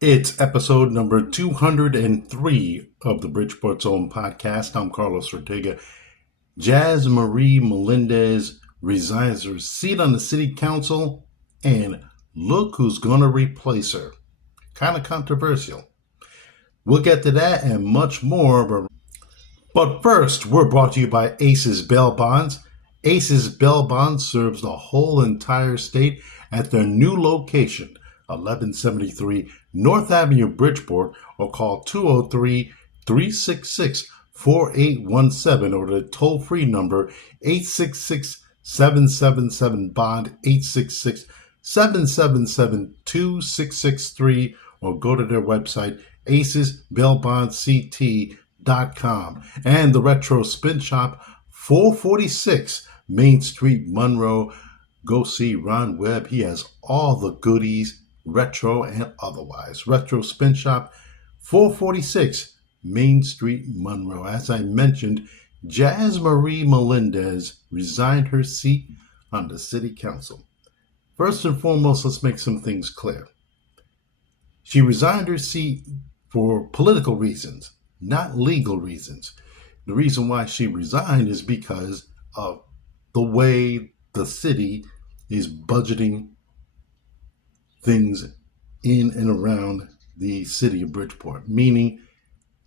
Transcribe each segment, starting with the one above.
It's episode number 203 of the Bridgeport's Own podcast. I'm Carlos Ortega. Jazz Marie Melendez resigns her seat on the city council, and look who's going to replace her. Kind of controversial. We'll get to that and much more. But first, we're brought to you by Aces Bail Bonds. Aces Bail Bonds serves the whole entire state at their new location, 1173 North Avenue, Bridgeport, or call 203-366-4817 or the toll-free number 866-777-BOND, 866-777-2663, or go to their website, acesbailbondct.com. And the Retro Spin Shop, 446 Main Street, Monroe. Go see Ron Webb. He has all the goodies, retro and otherwise. Retro Spin Shop, 446 Main Street, Monroe. As I mentioned, Jazz Marie Melendez resigned her seat on the city council. First and foremost, let's make some things clear. She resigned her seat for political reasons, not legal reasons. The reason why she resigned is because of the way the city is budgeting things in and around the city of Bridgeport, meaning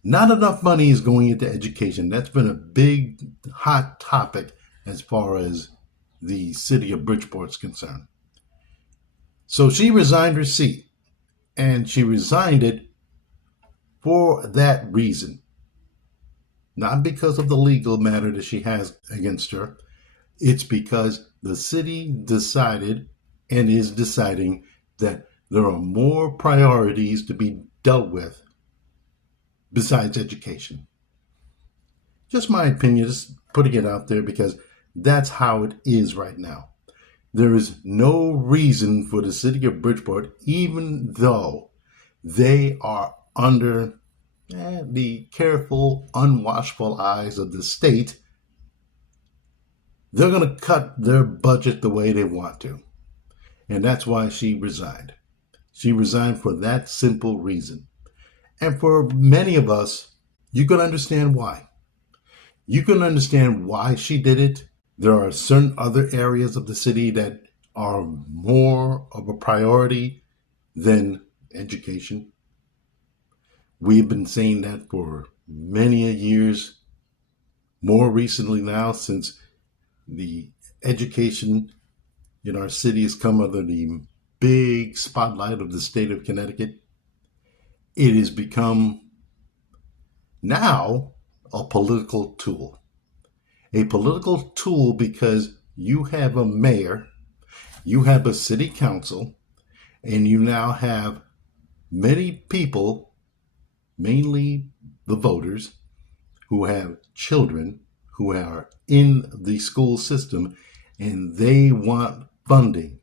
not enough money is going into education. That's been a big, hot topic as far as the city of Bridgeport is concerned. So she resigned her seat, and she resigned it for that reason. Not because of the legal matter that she has against her. It's because the city decided and is deciding that there are more priorities to be dealt with besides education. Just my opinion, just putting it out there because that's how it is right now. There is no reason for the city of Bridgeport, even though they are under the careful, unwatchful eyes of the state, they're going to cut their budget the way they want to. And that's why she resigned. She resigned for that simple reason. And for many of us, you can understand why. You can understand why she did it. There are certain other areas of the city that are more of a priority than education. We've been saying that for many years, more recently now, since the education in our city has come under the big spotlight of the state of Connecticut. It has become now a political tool. A political tool because you have a mayor, you have a city council, and you now have many people, mainly the voters, who have children who are in the school system, and they want funding.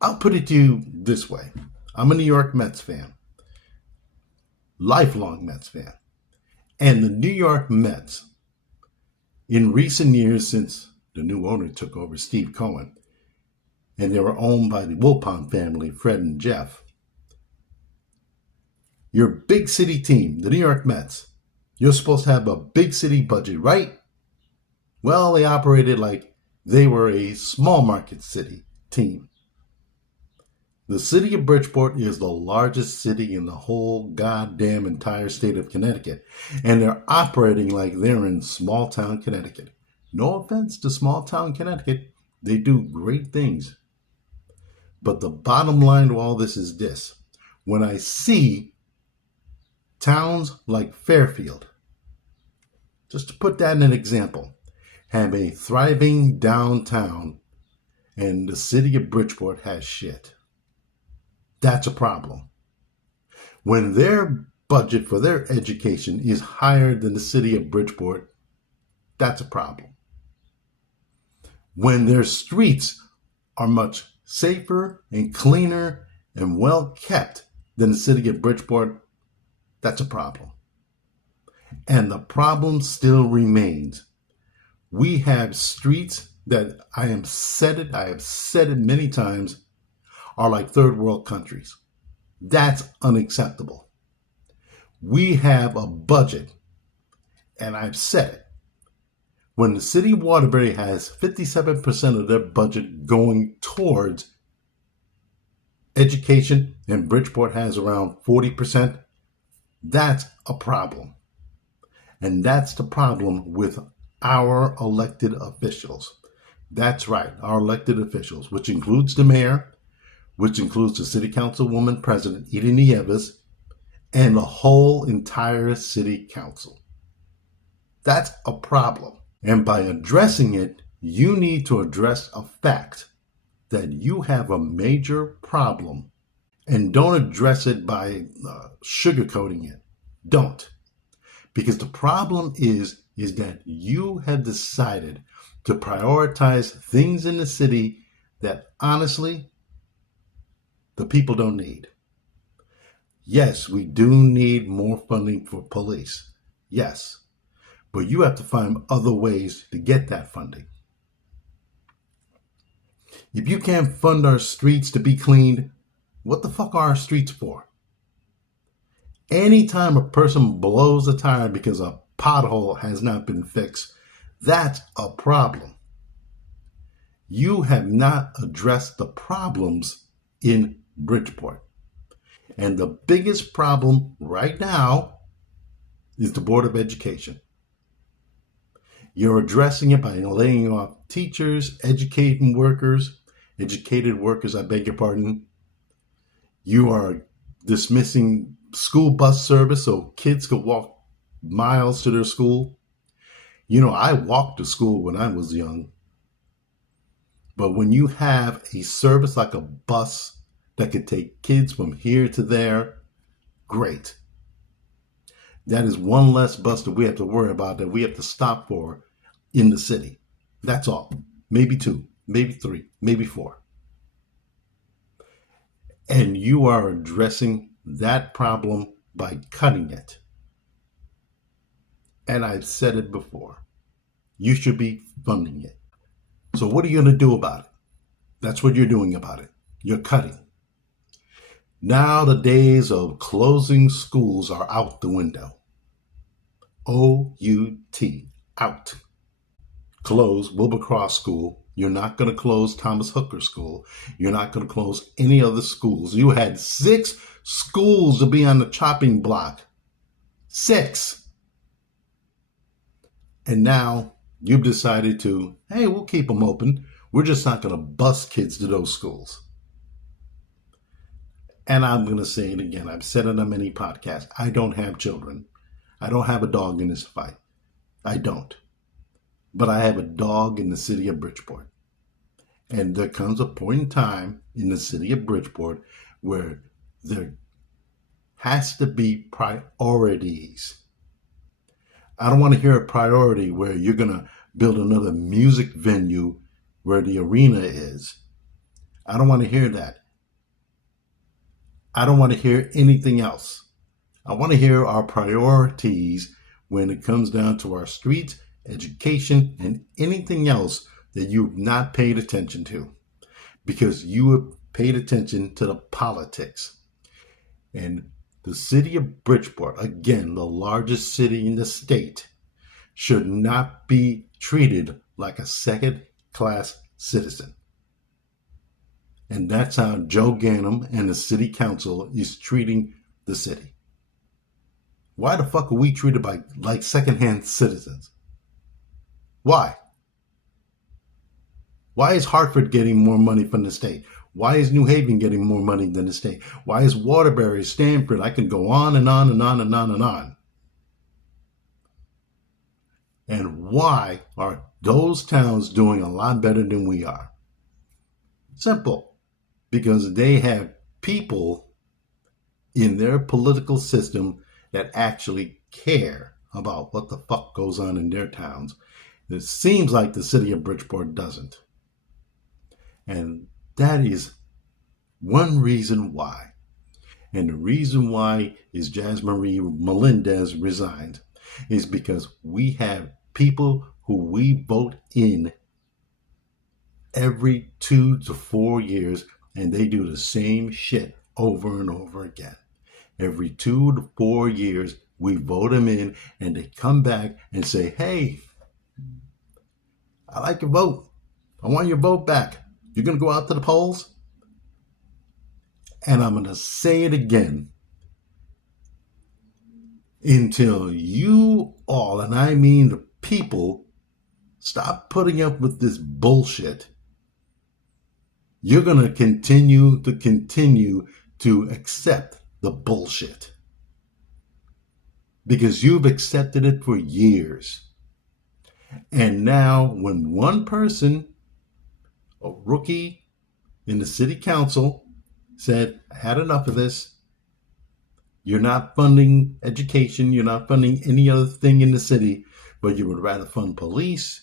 I'll put it to you this way. I'm a New York Mets fan, lifelong Mets fan. And the New York Mets, in recent years since the new owner took over, Steve Cohen, and they were owned by the Wilpon family, Fred and Jeff, your big city team, the New York Mets, you're supposed to have a big city budget, right? Well, they operated like they were a small market city team. The city of Bridgeport is the largest city in the whole goddamn entire state of Connecticut, and they're operating like they're in small town Connecticut. No offense to small town Connecticut, they do great things. But the bottom line to all this is this. When I see towns like Fairfield, just to put that in an example, have a thriving downtown, and the city of Bridgeport has shit. That's a problem. When their budget for their education is higher than the city of Bridgeport, that's a problem. When their streets are much safer and cleaner and well kept than the city of Bridgeport, that's a problem. And the problem still remains. We have streets that I have said it many times, are like third world countries. That's unacceptable. We have a budget, and I've said it. When the city of Waterbury has 57% of their budget going towards education and Bridgeport has around 40%, that's a problem. And that's the problem with our elected officials. That's right, our elected officials, which includes the mayor, which includes the city councilwoman president, Edie Nieves, and the whole entire city council. That's a problem. And by addressing it, you need to address a fact that you have a major problem, and don't address it by sugarcoating it. Don't. Because the problem is that you have decided to prioritize things in the city that honestly the people don't need. Yes, we do need more funding for police. Yes. But you have to find other ways to get that funding. If you can't fund our streets to be cleaned, what the fuck are our streets for? Anytime a person blows a tire because a pothole has not been fixed, that's a problem. You have not addressed the problems in Bridgeport. And the biggest problem right now is the Board of Education. You're addressing it by laying off teachers, educated workers, I beg your pardon. You are dismissing school bus service so kids could walk miles to their school. You know, I walked to school when I was young. But when you have a service like a bus that could take kids from here to there, great. That is one less bus that we have to worry about, that we have to stop for in the city. That's all. Maybe 2, maybe 3, maybe 4. And you are addressing that problem by cutting it. And I've said it before. You should be funding it. So what are you going to do about it? That's what you're doing about it. You're cutting. Now the days of closing schools are out the window. O-U-T, out. Close Wilbur Cross School. You're not going to close Thomas Hooker School. You're not going to close any other schools. You had 6 schools to be on the chopping block. 6. And now you've decided to, hey, we'll keep them open. We're just not going to bus kids to those schools. And I'm going to say it again. I've said it on many podcasts. I don't have children. I don't have a dog in this fight. I don't. But I have a dog in the city of Bridgeport. And there comes a point in time in the city of Bridgeport where there has to be priorities. I don't want to hear a priority where you're going to build another music venue where the arena is. I don't want to hear that. I don't want to hear anything else. I want to hear our priorities when it comes down to our streets, education, and anything else that you've not paid attention to, because you have paid attention to the politics. And the city of Bridgeport, again, the largest city in the state, should not be treated like a second-class citizen. And that's how Joe Ganim and the city council is treating the city. Why the fuck are we treated like second-hand citizens? Why? Why is Hartford getting more money from the state? Why is New Haven getting more money than the state? Why is Waterbury, Stamford? I can go on and on and on and on and on. And why are those towns doing a lot better than we are? Simple. Because they have people in their political system that actually care about what the fuck goes on in their towns. It seems like the city of Bridgeport doesn't. And that is one reason why. And the reason why is Jasmarie Melendez resigned is because we have people who we vote in every 2 to 4 years, and they do the same shit over and over again. Every 2 to 4 years, we vote them in, and they come back and say, hey, I like your vote. I want your vote back. You're going to go out to the polls? And I'm going to say it again. Until you all, and I mean the people, stop putting up with this bullshit, you're going to continue to accept the bullshit. Because you've accepted it for years. And now when one person, a rookie in the city council, said, I had enough of this. You're not funding education. You're not funding any other thing in the city, but you would rather fund police.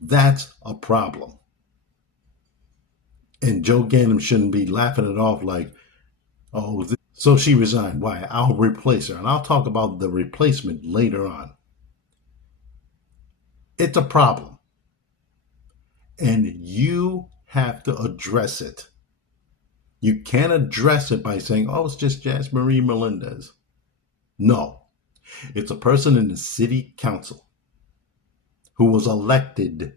That's a problem. And Joe Ganim shouldn't be laughing it off like, oh, so she resigned. Why? I'll replace her. And I'll talk about the replacement later on. It's a problem. And you have to address it. You can't address it by saying, oh, it's just Jazz Marie Melendez. No. It's a person in the city council who was elected.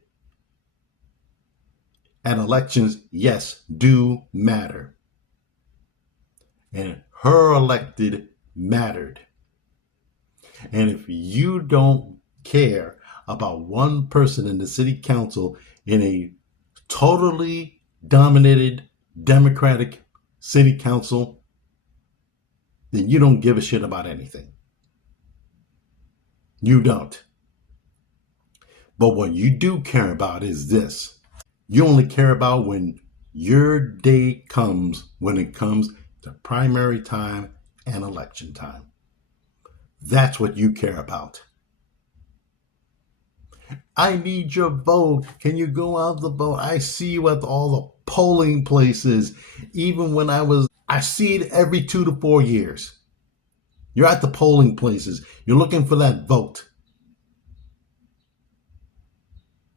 And elections, yes, do matter. And her elected mattered. And if you don't care about one person in the city council in a totally dominated Democratic city council, then you don't give a shit about anything. You don't. But what you do care about is this. You only care about when your day comes, when it comes to primary time and election time. That's what you care about. I need your vote. Can you go out the vote? I see you at all the polling places. Even when I see it every 2 to 4 years. You're at the polling places. You're looking for that vote.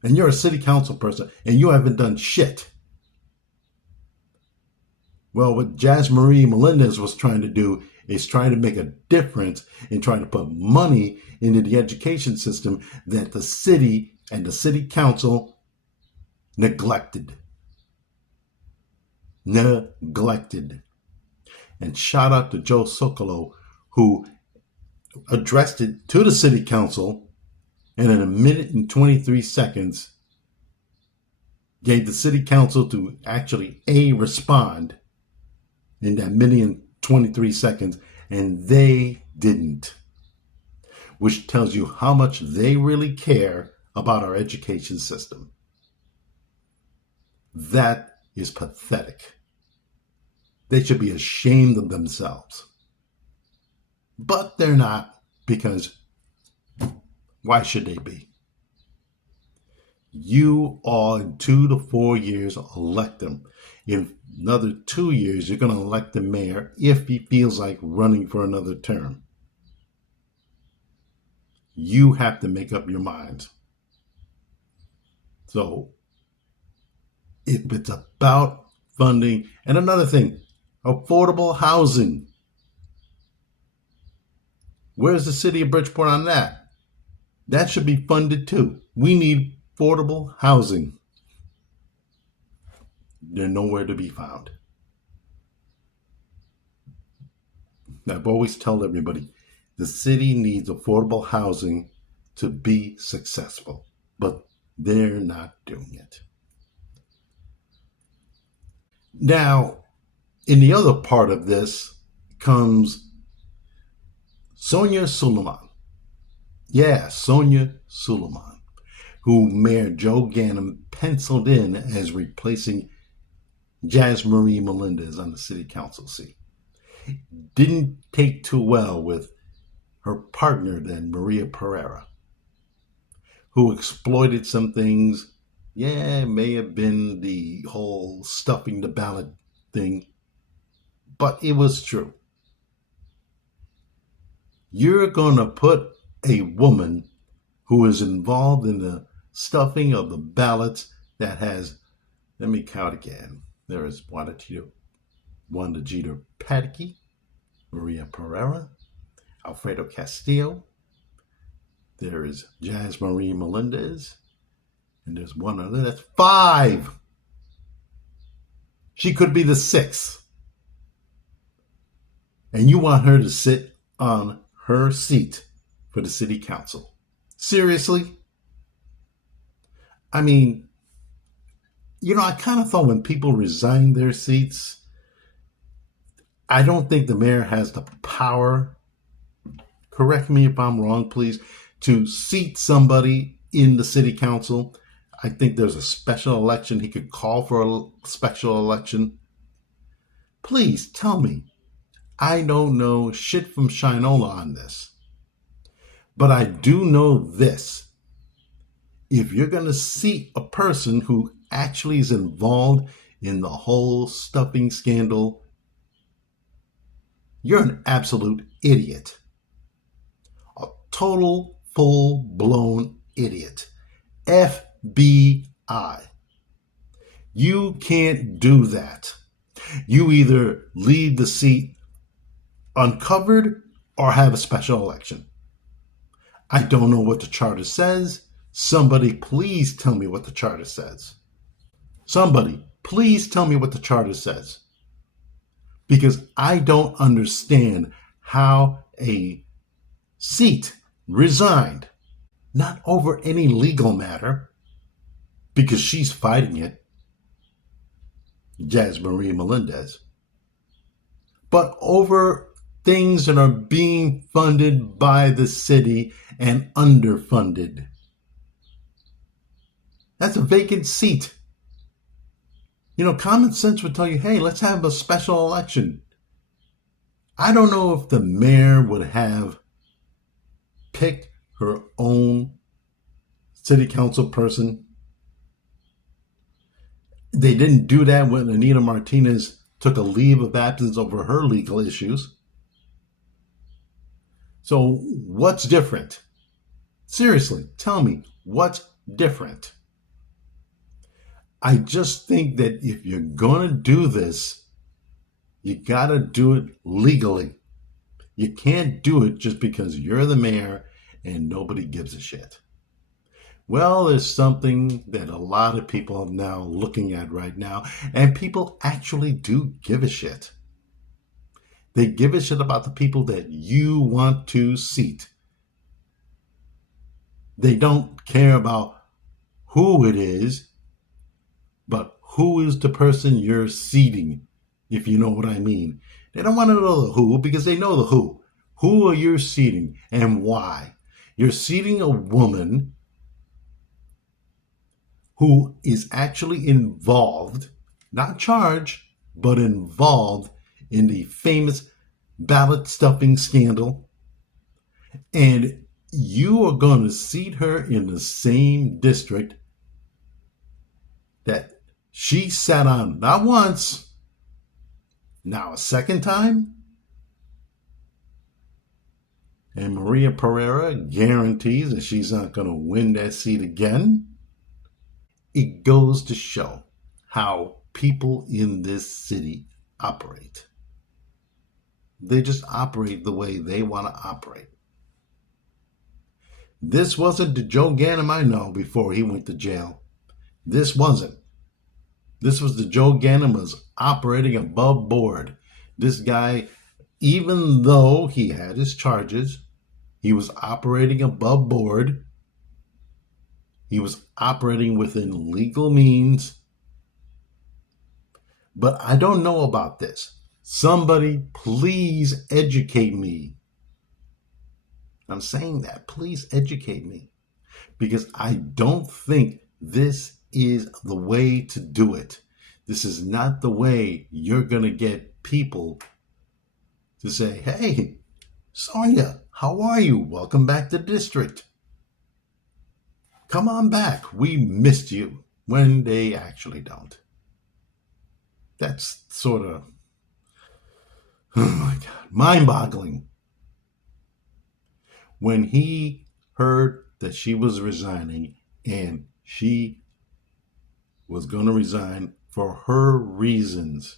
And you're a city council person and you haven't done shit. Well, what Jazz Marie Melendez was trying to do is trying to make a difference in trying to put money into the education system that the city and the city council neglected. Neglected. And shout out to Joe Socolow, who addressed it to the city council and in 1:23 gave the city council to actually respond in that 1:23, and they didn't, which tells you how much they really care about our education system. That is pathetic. They should be ashamed of themselves. But they're not, because why should they be? You all in 2 to 4 years elect them. In another 2 years, you're going to elect the mayor if he feels like running for another term. You have to make up your minds. So, if it's about funding, and another thing, affordable housing. Where's the city of Bridgeport on that? That should be funded too. We need affordable housing. They're nowhere to be found. I've always told everybody, the city needs affordable housing to be successful, but they're not doing it. Now, in the other part of this comes Sonia Suleiman. Yeah, Sonia Suleiman, who Mayor Joe Ganim penciled in as replacing Jazz Marie Melendez on the city council seat. Didn't take too well with her partner then, Maria Pereira, who exploited some things. Yeah, it may have been the whole stuffing the ballot thing, but it was true. You're going to put a woman who is involved in the stuffing of the ballots that has, let me count again, There is Wanda Jeter Paddock, Maria Pereira, Alfredo Castillo. There is Jazz Marie Melendez. And there's one other. That's 5. She could be the 6th. And you want her to sit on her seat for the city council. Seriously? I mean, I kind of thought when people resign their seats, I don't think the mayor has the power, correct me if I'm wrong, please, to seat somebody in the city council. I think there's a special election. He could call for a special election. Please tell me. I don't know shit from Shinola on this. But I do know this. If you're going to seat a person who actually is involved in the whole stuffing scandal, you're an absolute idiot. A total, full-blown idiot. FBI. You can't do that. You either leave the seat uncovered or have a special election. I don't know what the charter says. Somebody please tell me what the charter says. Somebody please tell me what the charter says. Because I don't understand how a seat resigned, not over any legal matter, because she's fighting it, Jazz Marie Melendez, but over things that are being funded by the city and underfunded. That's a vacant seat. Common sense would tell you, hey, let's have a special election. I don't know if the mayor would have picked her own city council person. They didn't do that when Anita Martinez took a leave of absence over her legal issues. So what's different? Seriously, tell me, what's different? I just think that if you're going to do this, you got to do it legally. You can't do it just because you're the mayor and nobody gives a shit. Well, there's something that a lot of people are now looking at right now, and people actually do give a shit. They give a shit about the people that you want to seat. They don't care about who it is, but who is the person you're seating, if you know what I mean. They don't want to know the who because they know the who. Who are you seating and why? You're seating a woman who is actually involved, not charged, but involved in the famous ballot stuffing scandal. And you are going to seat her in the same district that she sat on not once, now a second time. And Maria Pereira guarantees that she's not going to win that seat again. It goes to show how people in this city operate. They just operate the way they want to operate. This wasn't the Joe Ganim I know before he went to jail. This wasn't. This was the Joe Ganim was operating above board. This guy, even though he had his charges, he was operating above board. He was operating within legal means. But I don't know about this. Somebody please educate me. I'm saying that. Please educate me. Because I don't think this is the way to do it. This is not the way you're going to get people to say, hey, Sonia, how are you? Welcome back to district. Come on back. We missed you, when they actually don't. That's sort of, oh my God, mind-boggling. When he heard that she was resigning and she was going to resign for her reasons.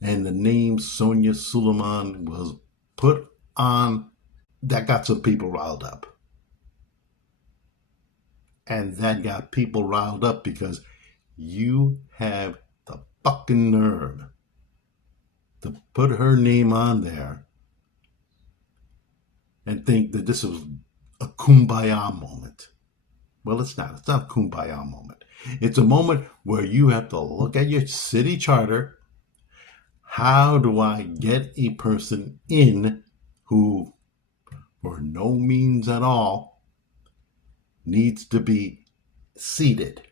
And the name Sonia Suleiman was put on. That got some people riled up. And that got people riled up because you have the fucking nerve to put her name on there and think that this was a kumbaya moment. Well, it's not. It's not a kumbaya moment. It's a moment where you have to look at your city charter. How do I get a person in who, for no means at all, needs to be seated?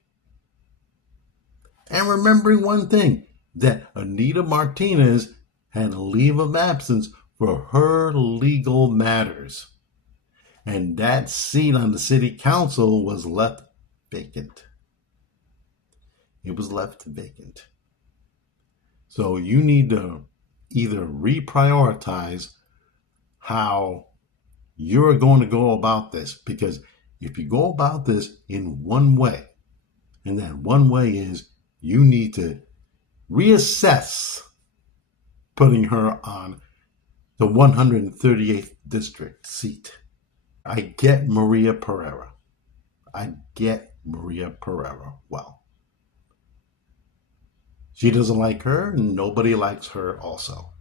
And remembering one thing, that Anita Martinez had a leave of absence for her legal matters. And that seat on the city council was left vacant. It was left vacant. So you need to either reprioritize how you're going to go about this, because if you go about this in one way, and that one way is you need to reassess putting her on the 138th district seat. I get Maria Pereira. Well, she doesn't like her, and nobody likes her also.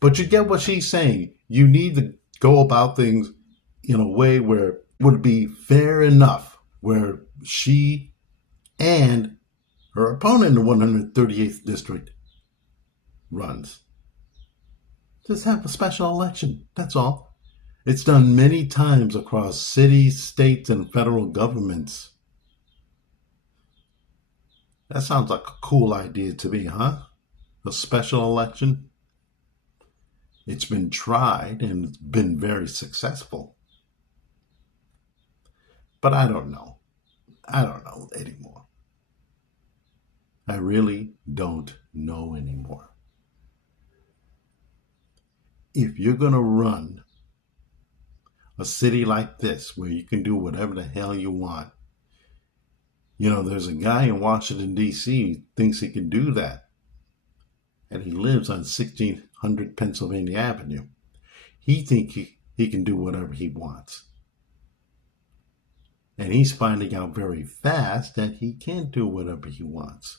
But you get what she's saying. You need to go about things in a way where it would be fair enough, where she and her opponent in the 138th district runs. Just have a special election. That's all. It's done many times across cities, states, and federal governments. That sounds like a cool idea to me, huh? A special election? It's been tried and it's been very successful. But I don't know. I don't know anymore. I really don't know anymore. If you're going to run a city like this where you can do whatever the hell you want, you know, there's a guy in Washington, D.C. who thinks he can do that. And he lives on 1600 Pennsylvania Avenue. He thinks he can do whatever he wants. And he's finding out very fast that he can't do whatever he wants.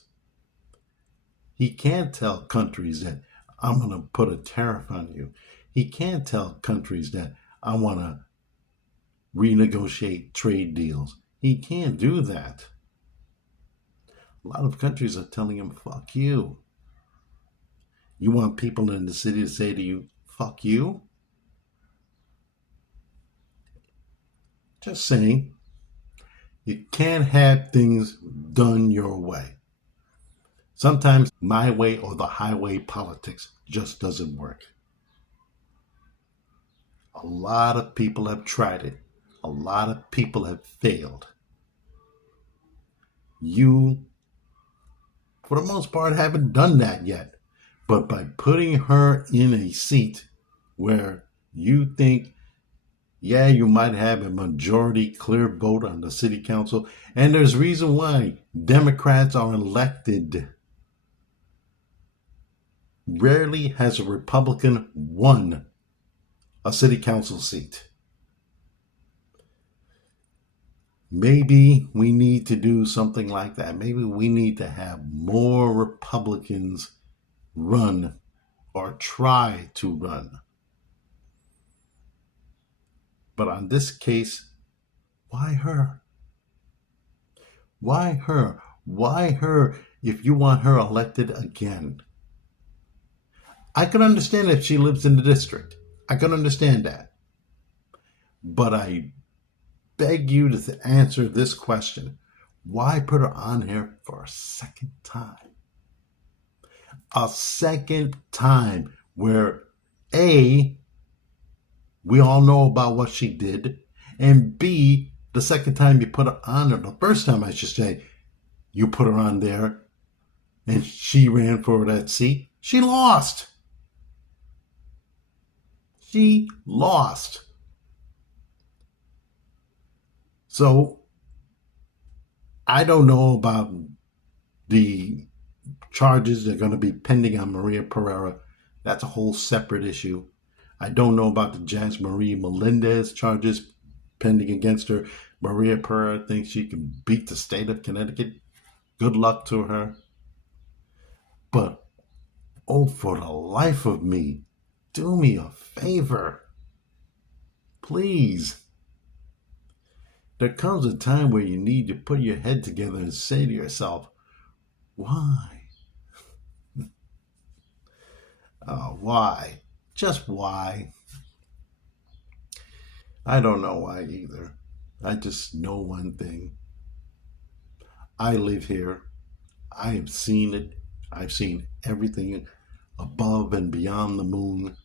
He can't tell countries that I'm going to put a tariff on you. He can't tell countries that I want to renegotiate trade deals. He can't do that. A lot of countries are telling him, fuck you. You want people in the city to say to you, fuck you? Just saying. You can't have things done your way. Sometimes my way or the highway politics just doesn't work. A lot of people have tried it. A lot of people have failed. You, for the most part, haven't done that yet. But by putting her in a seat where you think, yeah, you might have a majority clear vote on the city council, and there's reason why Democrats are elected. Rarely has a Republican won a city council seat. Maybe we need to do something like that. Maybe we need to have more Republicans run or try to run. But on this case, why her? Why her? Why her if you want her elected again? I can understand if she lives in the district. I can understand that. But I beg you to answer this question. Why put her on here for a second time? A second time where A, we all know about what she did, and B, the second time you put her on there, the first time I should say, you put her on there and she ran for that seat, she lost. She lost. So I don't know about the charges that are going to be pending on Maria Pereira. That's a whole separate issue. I don't know about the Jazz Marie Melendez charges pending against her. Maria Pereira thinks she can beat the state of Connecticut. Good luck to her. But, oh, for the life of me, do me a favor. Please. There comes a time where you need to put your head together and say to yourself, why? Why? Just why? I don't know why either. I just know one thing. I live here. I have seen it. I've seen everything above and beyond the moon.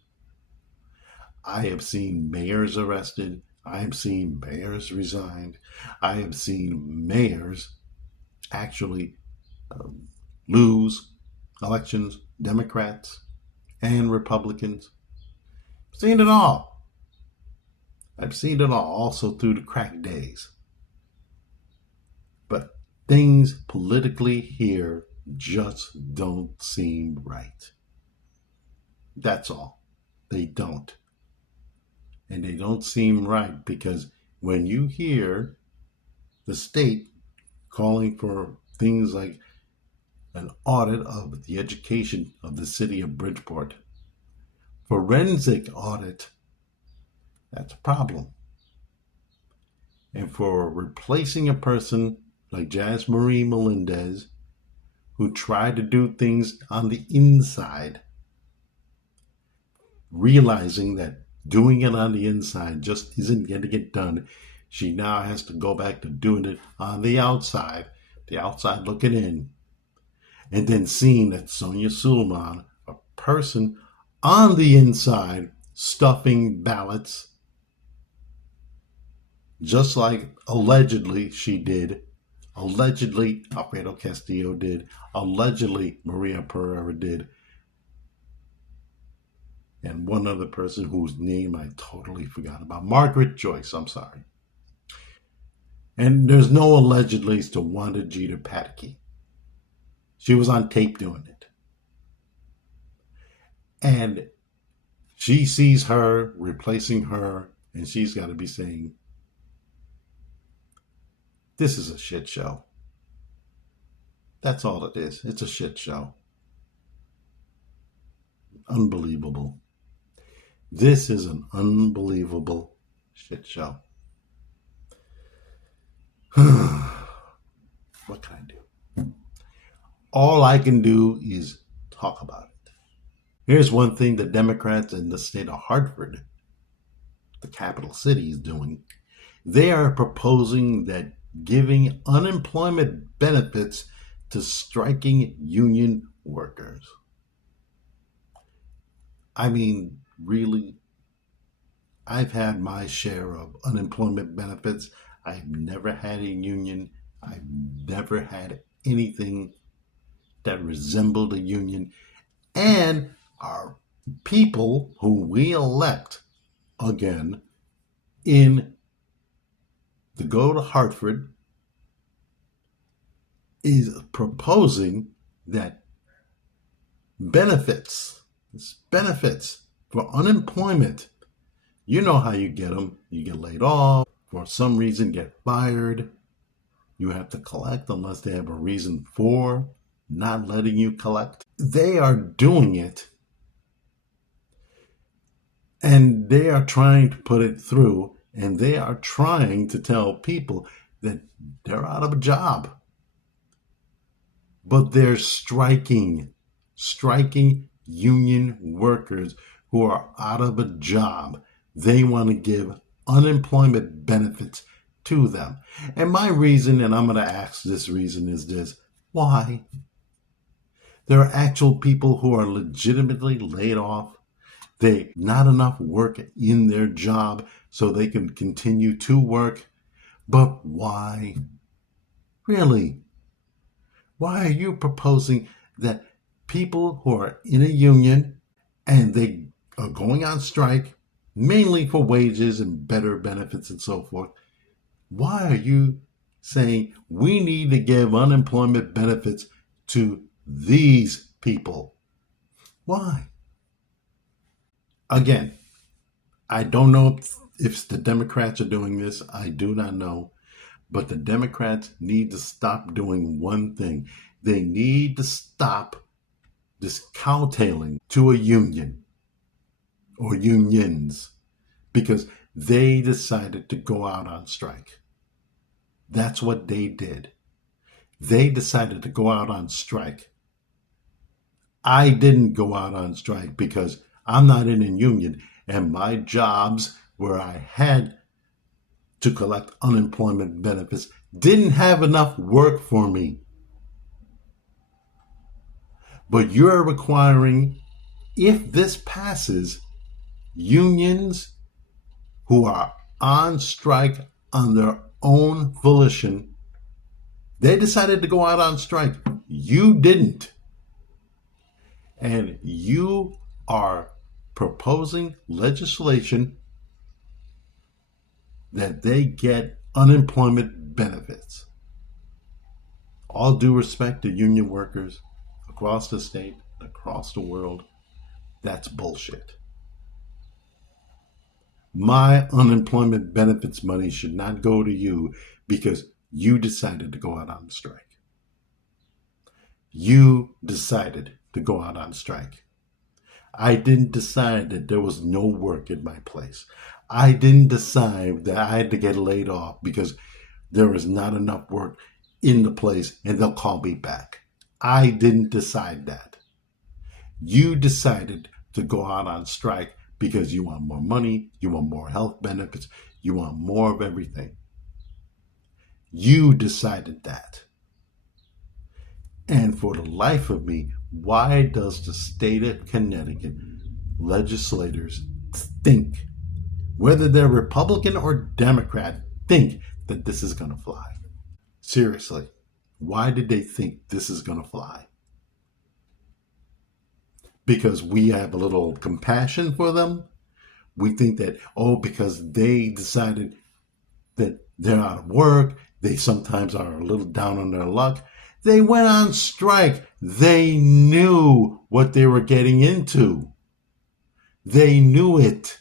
I have seen mayors arrested. I have seen mayors resigned. I have seen mayors actually lose elections, Democrats and Republicans. I've seen it all. I've seen it all, also through the crack days. But things politically here just don't seem right. That's all. They don't. And they don't seem right because when you hear the state calling for things like an audit of the education of the city of Bridgeport, forensic audit, that's a problem. And for replacing a person like Jazz Marie Melendez, who tried to do things on the inside, realizing that doing it on the inside just isn't going to get done, she now has to go back to doing it on the outside looking in. And then seeing that Sonia Suleiman, a person on the inside, stuffing ballots, just like allegedly she did, allegedly Alfredo Castillo did, allegedly Maria Pereira did, and one other person whose name I totally forgot about, Margaret Joyce, I'm sorry. And there's no allegedly to Wanda Jeter Pataki. She was on tape doing it. And she sees her replacing her, and she's got to be saying, this is a shit show. That's all it is. It's a shit show. Unbelievable. This is an unbelievable shit show. What can I do? All I can do is talk about it. Here's one thing the Democrats in the state of Hartford, the capital city, is doing. They are proposing that giving unemployment benefits to striking union workers. I mean, really, I've had my share of unemployment benefits. I've never had a union. I've never had anything that resembled a union. And our people who we elect again in to go to Hartford is proposing that benefits for unemployment, you know how you get them. You get laid off, for some reason get fired. You have to collect unless they have a reason for not letting you collect. They are doing it, and they are trying to put it through, and they are trying to tell people that they're out of a job. But they're striking union workers who are out of a job. They want to give unemployment benefits to them. And my reason, and I'm going to ask this reason, is this: why? There are actual people who are legitimately laid off. They not enough work in their job so they can continue to work. But why? Really? Why are you proposing that people who are in a union and they are going on strike, mainly for wages and better benefits and so forth, why are you saying we need to give unemployment benefits to these people. Why? Again, I don't know if the Democrats are doing this. I do not know. But the Democrats need to stop doing one thing. They need to stop this cowtailing to a union or unions because they decided to go out on strike. That's what they did. They decided to go out on strike. I didn't go out on strike because I'm not in a union, and my jobs where I had to collect unemployment benefits didn't have enough work for me. But you're requiring, if this passes, unions who are on strike on their own volition, they decided to go out on strike. You didn't. And you are proposing legislation that they get unemployment benefits. All due respect to union workers across the state, across the world, that's bullshit. My unemployment benefits money should not go to you because you decided to go out on strike. You decided to go out on strike. I didn't decide that there was no work in my place. I didn't decide that I had to get laid off because there was not enough work in the place and they'll call me back. I didn't decide that. You decided to go out on strike because you want more money, you want more health benefits, you want more of everything. You decided that. And for the life of me, why does the state of Connecticut legislators think, whether they're Republican or Democrat, think that this is going to fly? Seriously, why did they think this is going to fly? Because we have a little compassion for them? We think that, because they decided that they're out of work, they sometimes are a little down on their luck. They went on strike. They knew what they were getting into. They knew it.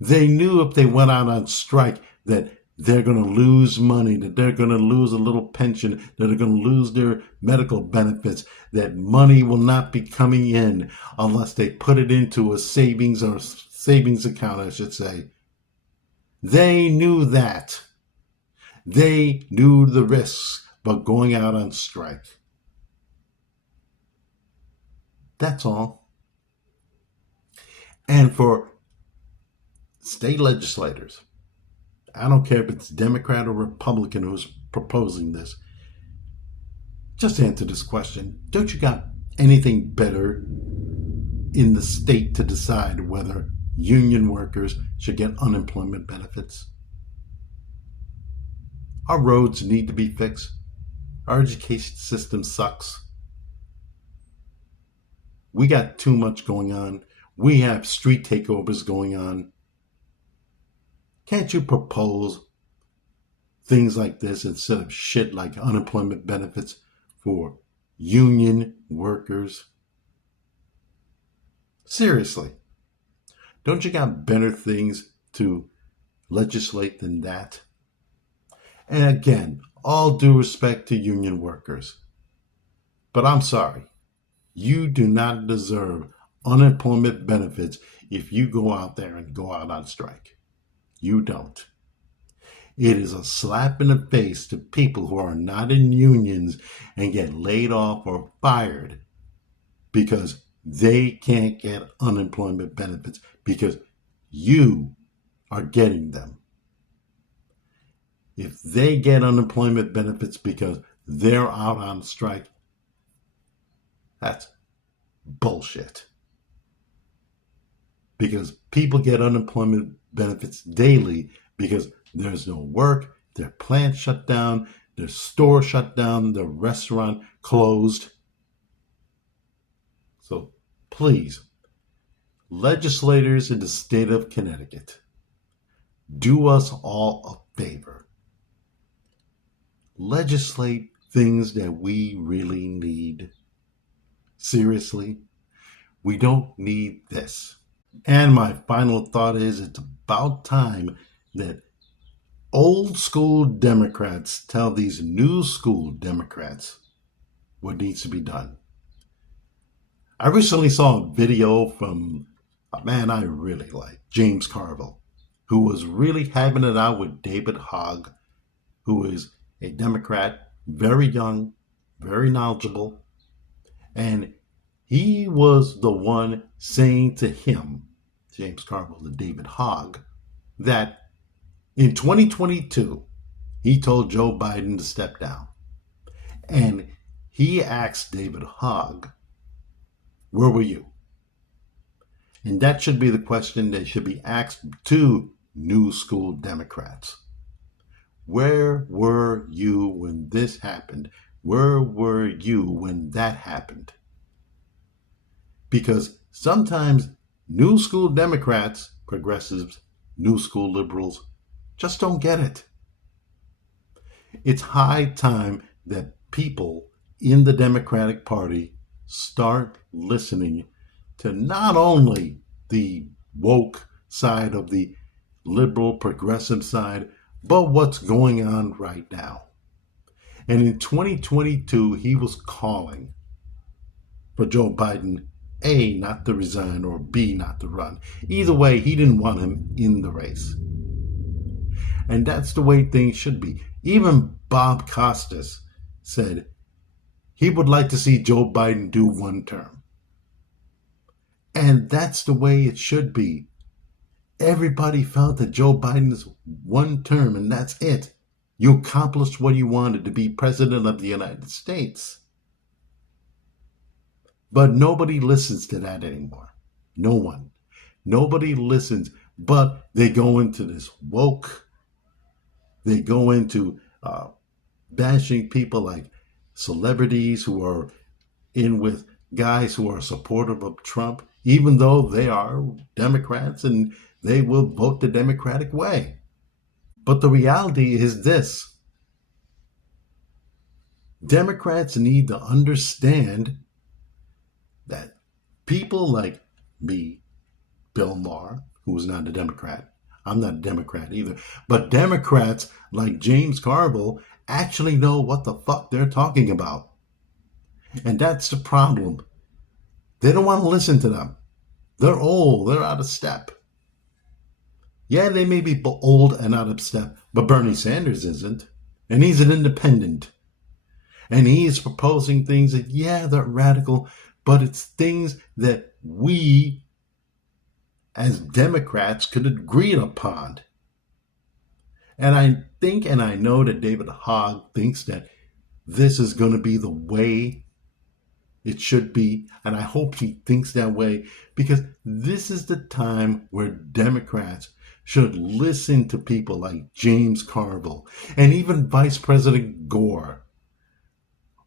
They knew if they went out on strike that they're going to lose money, that they're going to lose a little pension, that they're going to lose their medical benefits, that money will not be coming in unless they put it into a savings account, I should say. They knew that. They knew the risks of going out on strike. That's all. And for state legislators, I don't care if it's Democrat or Republican who's proposing this, just answer this question. Don't you got anything better in the state to decide whether union workers should get unemployment benefits? Our roads need to be fixed. Our education system sucks. We got too much going on. We have street takeovers going on. Can't you propose things like this instead of shit like unemployment benefits for union workers? Seriously. Don't you got better things to legislate than that? And again, all due respect to union workers. But I'm sorry, you do not deserve unemployment benefits if you go out there and go out on strike. You don't. It is a slap in the face to people who are not in unions and get laid off or fired because they can't get unemployment benefits because you are getting them. If they get unemployment benefits because they're out on strike, that's bullshit. Because people get unemployment benefits daily because there's no work, their plant shut down, their store shut down, their restaurant closed. So please, legislators in the state of Connecticut, do us all a favor. legislate things that we really need. Seriously, we don't need this. And my final thought is it's about time that old school Democrats tell these new school Democrats what needs to be done. I recently saw a video from a man I really like, James Carville, who was really having it out with David Hogg, who is a Democrat, very young, very knowledgeable, and he was the one saying to him, James Carville, to David Hogg, that in 2022, he told Joe Biden to step down. And he asked David Hogg, where were you? And that should be the question that should be asked to new school Democrats. Where were you when this happened? Where were you when that happened? Because sometimes new school Democrats, progressives, new school liberals, just don't get it. It's high time that people in the Democratic Party start listening to not only the woke side of the liberal progressive side, but what's going on right now. And in 2022, he was calling for Joe Biden, A, not to resign, or B, not to run. Either way, he didn't want him in the race. And that's the way things should be. Even Bob Costas said he would like to see Joe Biden do one term. And that's the way it should be. Everybody felt that Joe Biden's one term and that's it. You accomplished what you wanted, to be president of the United States. But nobody listens to that anymore. No one. Nobody listens, but they go into this woke. They go into bashing people like celebrities who are in with guys who are supportive of Trump, even though they are Democrats and they will vote the Democratic way. But the reality is this. Democrats need to understand that people like me, Bill Maher, who is not a Democrat, I'm not a Democrat either, but Democrats like James Carville actually know what the fuck they're talking about. And that's the problem. They don't want to listen to them. They're old. They're out of step. Yeah, they may be old and out of step, but Bernie Sanders isn't. And he's an independent. And he's proposing things that, yeah, they're radical, but it's things that we as Democrats could agree upon. And I think and I know that David Hogg thinks that this is going to be the way it should be. And I hope he thinks that way, because this is the time where Democrats should listen to people like James Carville and even Vice President Gore,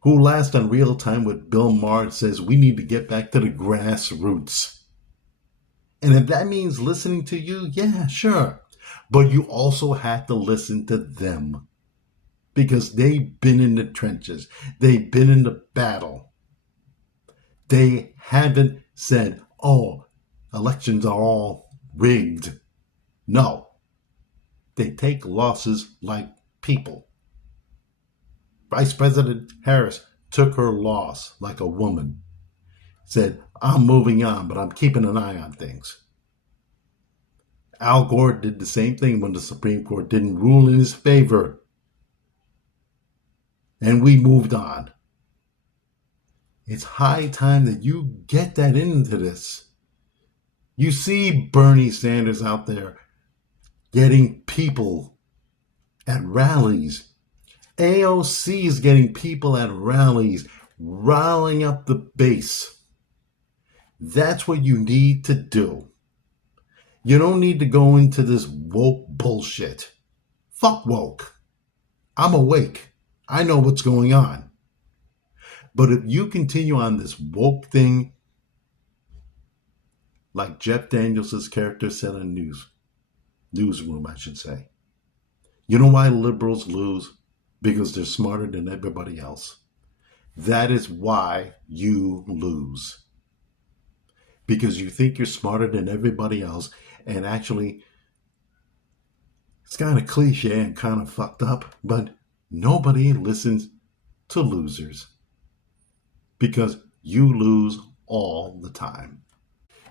who last on Real Time with Bill Maher says we need to get back to the grassroots. And if that means listening to you, yeah, sure. But you also have to listen to them, because they've been in the trenches. They've been in the battle. They haven't said, oh, elections are all rigged. No. They take losses like people. Vice President Harris took her loss like a woman. Said, I'm moving on, but I'm keeping an eye on things. Al Gore did the same thing when the Supreme Court didn't rule in his favor. And we moved on. It's high time that you get that into this. You see Bernie Sanders out there getting people at rallies. AOC is getting people at rallies, riling up the base. That's what you need to do. You don't need to go into this woke bullshit. Fuck woke. I'm awake. I know what's going on. But if you continue on this woke thing, like Jeff Daniels' character said in newsroom, I should say. You know why liberals lose? because they're smarter than everybody else. That is why you lose. Because you think you're smarter than everybody else, and actually, it's kind of cliche and kind of fucked up, but nobody listens to losers because you lose all the time.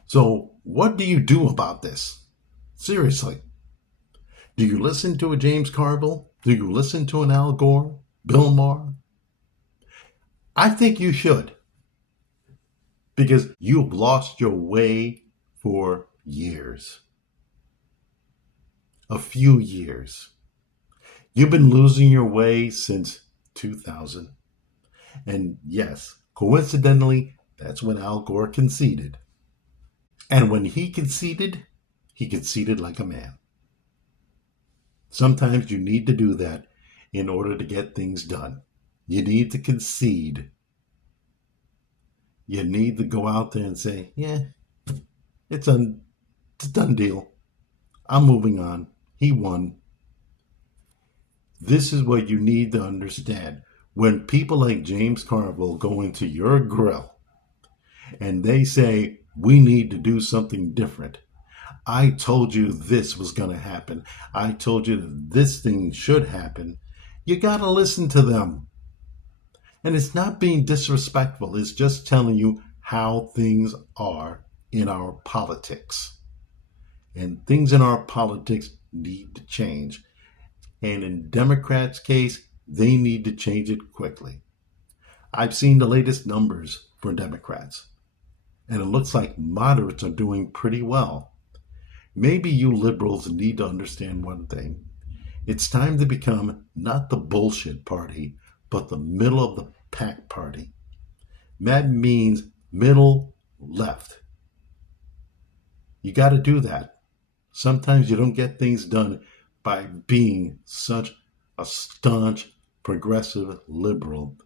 So, what do you do about this? Seriously. Do you listen to a James Carville? Do you listen to an Al Gore? Bill Maher? I think you should. Because you've lost your way for years. A few years. You've been losing your way since 2000. And yes, coincidentally, that's when Al Gore conceded. And when he conceded like a man. Sometimes you need to do that in order to get things done. You need to concede. You need to go out there and say, yeah, it's a done deal. I'm moving on. He won. This is what you need to understand. When people like James Carville go into your grill and they say, we need to do something different. I told you this was going to happen. I told you that this thing should happen. You got to listen to them. And it's not being disrespectful. It's just telling you how things are in our politics. And things in our politics need to change. And in Democrats' case, they need to change it quickly. I've seen the latest numbers for Democrats. And it looks like moderates are doing pretty well. Maybe you liberals need to understand one thing. It's time to become not the bullshit party, but the middle of the pack party. That means middle left. You got to do that. Sometimes you don't get things done by being such a staunch progressive liberal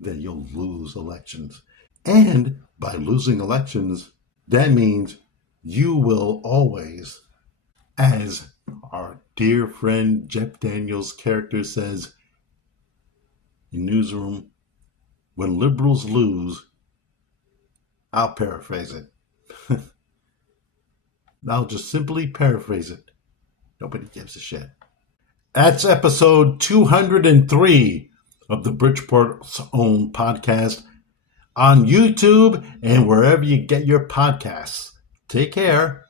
that you'll lose elections. And by losing elections, that means you will always, as our dear friend Jeff Daniels' character says in Newsroom, when liberals lose, I'll paraphrase it. I'll just simply paraphrase it. Nobody gives a shit. That's episode 203 of the Bridgeport's Own podcast on YouTube and wherever you get your podcasts. Take care.